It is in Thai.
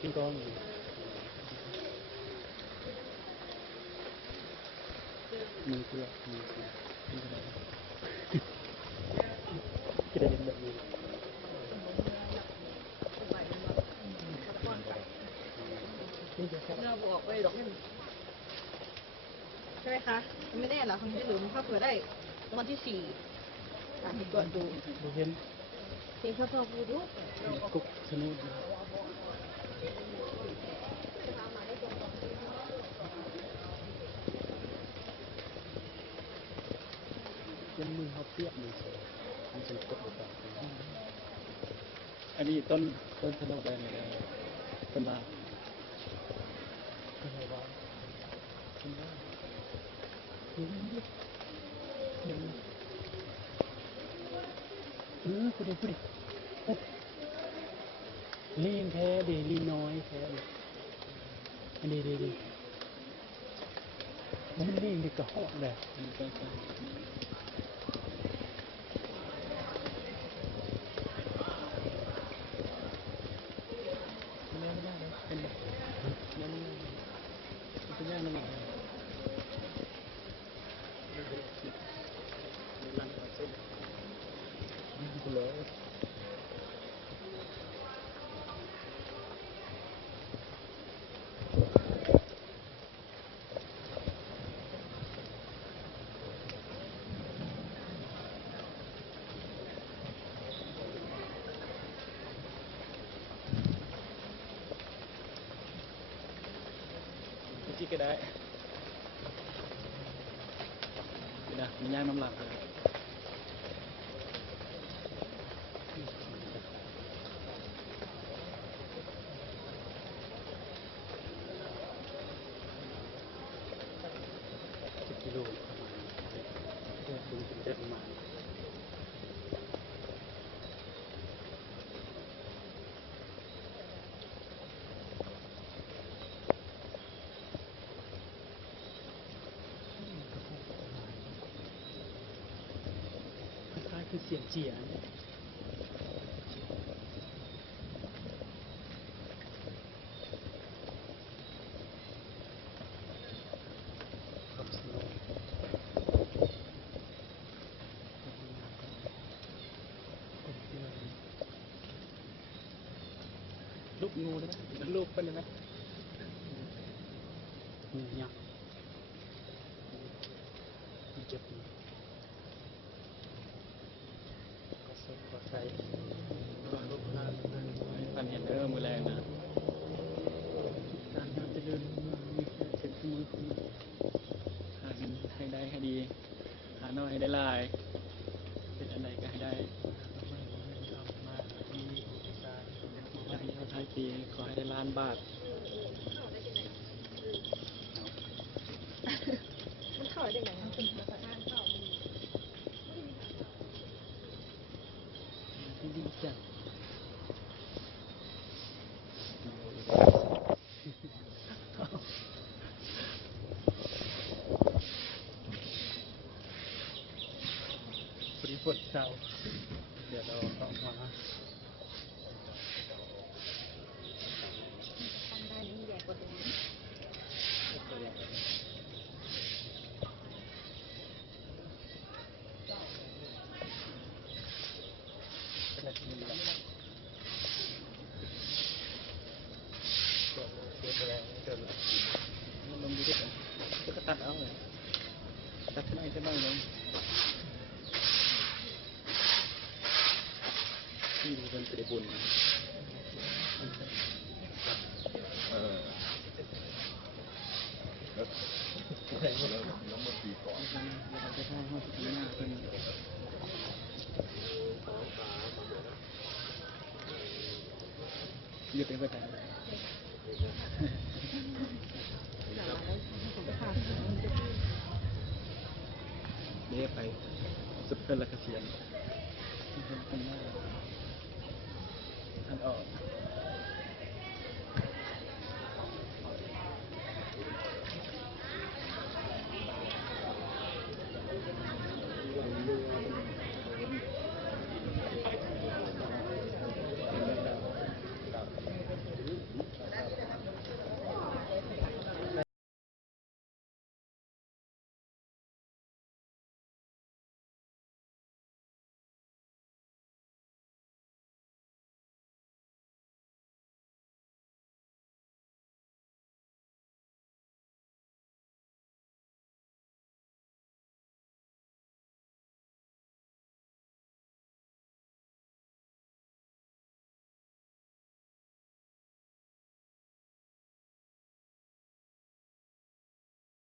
ที่ก้อนมือเกลือมือสีที่อะไรที่ได้เห็นแบบนี้นี่จะครับเราบอกไปหรอกใช่ไหมคะไม่แน่หรอคุณจะหรือมันเข้าเผื่อได้วันที่สี่ตรวจดูเห็นเห็นเขาพอพูดรู้กุ๊กสนุกยังมือเขาเปียกมือเสียมันจะกดออกไปอันนี้ต้นสนุกอะไรเนี่ยต้นลาต้นอะไรวะต้นลาพูดดิลีนแท้ดีลีนน้อยแท้ดีอันนี้ดีมันลีนดีกระหอบเลยจีก็ได้นะมีย่างน้ำหลักเลย10 กิโลเดินมาคือเสียงเจียลูกงูได้ไหมลูกเป็นได้ไหมเนี่ยเจ็บก็ใส่ก็ใส่ก็ลูกหน้าพันเห็นมือแรงนะการจะเดินมีแค่เจ็บมือหาเงินให้ได้ให้ดีหาน้อยให้ได้ลายเป็นอันใดก็ให้ได้ท้ายปีขอให้ได้1,000,000 บาทมันเข้าได้ยังไงมันเป็นภาษาทางเข้าดีจังปริบทเช้าเดี๋ยวเราต้องมาทำได้นี่ใหญ่กว่าตัวนี้นาทีละเดี๋ยวแรงเกินละมันลงดูด้วยกันก็ตัดเอาเลยตัดไม่ใช่บ้างเลยที่มีคนไปบุญแล้วมาปีก่อนเราจะท่าห้องปีหน้าเป็นยืดไปแต่เลี้ยไปสุดเกินละเกษียณท่านออก